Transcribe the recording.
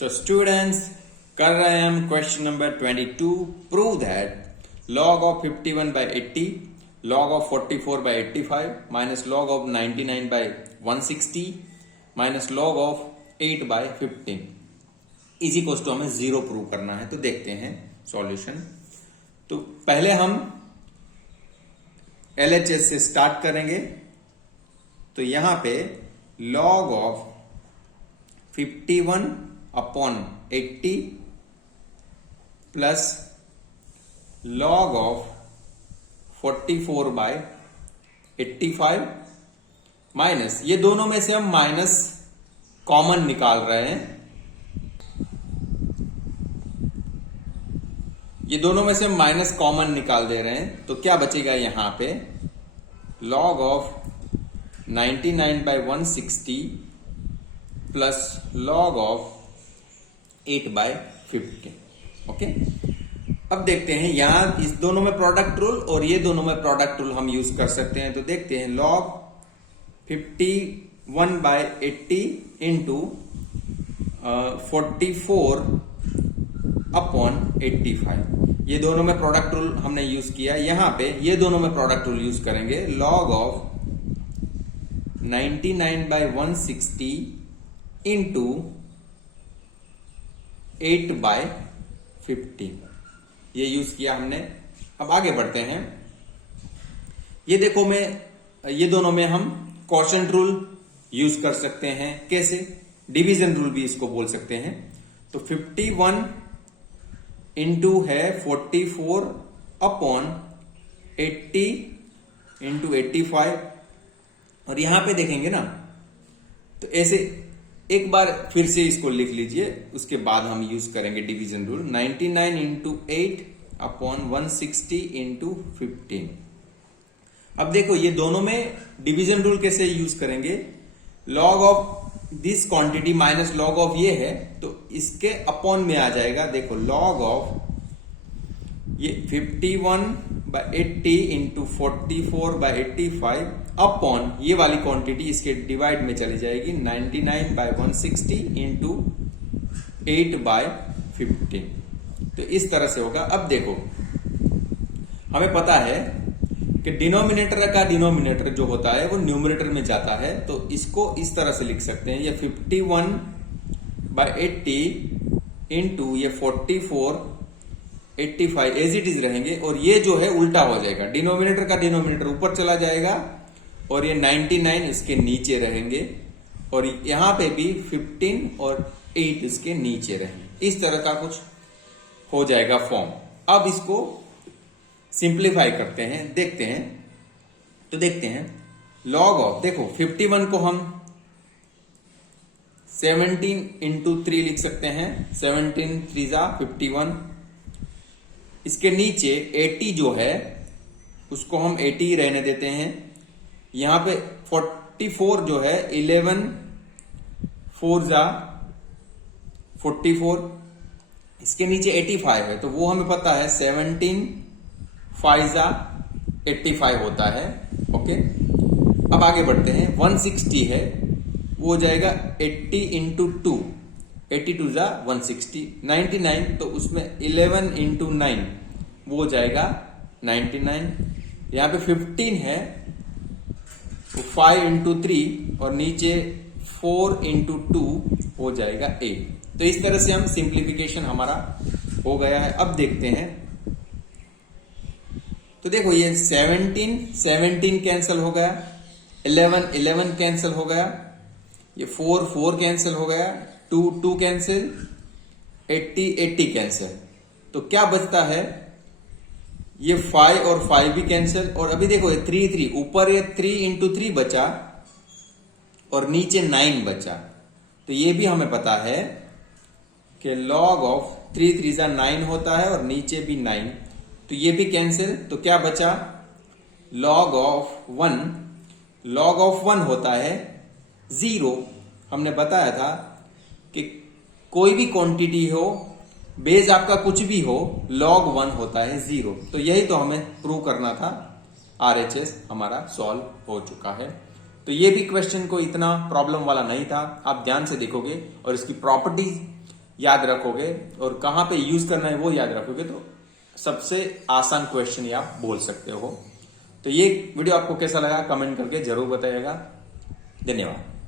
So students, कर रहे हैं हम question number 22. Prove that log of 51 by 80, log of 44 by 85 minus log of 99 by 160 minus log of 8 by 15 is equal to हमें 0 prove करना है. तो देखते हैं सॉल्यूशन. तो पहले हम LHS से स्टार्ट करेंगे. तो यहां पे log of 51 upon 80 plus log of 44 by 85 minus, ये दोनों में से हम माइनस कॉमन निकाल रहे हैं. ये दोनों में से हम माइनस कॉमन निकाल दे रहे हैं. तो क्या बचेगा यहां पे? log of 99 by 160 plus log of 8 by 15. Okay, अब देखते हैं यहां इस दोनों में प्रोडक्ट रूल और ये दोनों में प्रोडक्ट रूल हम यूज कर सकते हैं. तो देखते हैं log 51 by 80 इंटू 44 अपॉन 85. ये दोनों में प्रोडक्ट रूल हमने यूज किया. यहां पे ये दोनों में प्रोडक्ट रूल यूज करेंगे. log of 99 by 160 into 8 by 15 ये यूज किया हमने. अब आगे बढ़ते हैं. ये देखो ये दोनों में हम क्वोशंट रूल यूज कर सकते हैं. कैसे? डिवीजन रूल भी इसको बोल सकते हैं. तो 51 इंटू है 44 अपॉन 80 इंटू 85. और यहां पे देखेंगे ना, तो ऐसे एक बार फिर से इसको लिख लीजिए, उसके बाद हम यूज करेंगे division rule. 99 into 8 upon 160 into 15. अब देखो ये दोनों में डिवीजन रूल कैसे यूज करेंगे? log of this quantity minus log of ये है, तो इसके अपॉन में आ जाएगा. देखो log ऑफ ये 51 बाय 80 इंटू 44 बाय 85 अपॉन ये वाली क्वांटिटी इसके डिवाइड में चली जाएगी 99 बाय 160 इंटू 8 बाय 15. तो इस तरह से होगा. अब देखो हमें पता है कि डिनोमिनेटर का डिनोमिनेटर जो होता है वो न्यूमरेटर में जाता है. तो इसको इस तरह से लिख सकते हैं. ये 51 बाय 80 इंटू ये 44 85 एज इट इज रहेंगे. और ये जो है उल्टा हो जाएगा. डिनोमिनेटर का डिनोमिनेटर ऊपर चला जाएगा और ये 99 इसके नीचे रहेंगे. और यहां पे भी 15 और 8 इसके नीचे रहेंगे. इस तरह का कुछ हो जाएगा फॉर्म. अब इसको सिंप्लीफाई करते हैं, देखते हैं. तो देखते हैं log ऑफ, देखो 51 को हम 17 इंटू 3 लिख सकते हैं. 17 3 जा 51. इसके नीचे 80 जो है उसको हम 80 ही रहने देते हैं. यहां पे 44 जो है 11 4 जा 44. इसके नीचे 85 है, तो वो हमें पता है 17 5 जा 85 होता है. ओके, अब आगे बढ़ते हैं. 160 है, वो हो जाएगा 80 इंटू 2. 82 जा 160. 99 तो उसमें 11 इंटू 9 वो हो जाएगा 99. यहां पे 15 है, तो 5 इंटू 3 और नीचे 4 इंटू 2 हो जाएगा 8. तो इस तरह से हम सिंप्लीफिकेशन हमारा हो गया है. अब देखते हैं. तो देखो ये 17 कैंसिल हो गया. 11 कैंसिल हो गया. ये 4 कैंसिल हो गया. 2 कैंसिल. 80 कैंसिल. तो क्या बचता है? ये 5 और 5 भी कैंसिल. और अभी देखो ये 3 ऊपर ये 3 इंटू 3 बचा और नीचे 9 बचा. तो ये भी हमें पता है कि log ऑफ 3 जा 9 होता है और नीचे भी 9. तो ये भी कैंसिल. तो क्या बचा? log ऑफ 1 होता है 0. हमने बताया था कि कोई भी क्वांटिटी हो, बेस आपका कुछ भी हो, log 1 होता है 0. तो यही तो हमें प्रूव करना था. RHS हमारा सॉल्व हो चुका है. तो ये भी क्वेश्चन को इतना प्रॉब्लम वाला नहीं था. आप ध्यान से देखोगे और इसकी प्रॉपर्टीज याद रखोगे और कहां पे यूज करना है वो याद रखोगे तो सबसे आसान क्वेश्चन ये आप बोल सकते हो। तो ये वीडियो आपको कैसा लगा कमेंट करके जरूर बताइएगा। धन्यवाद।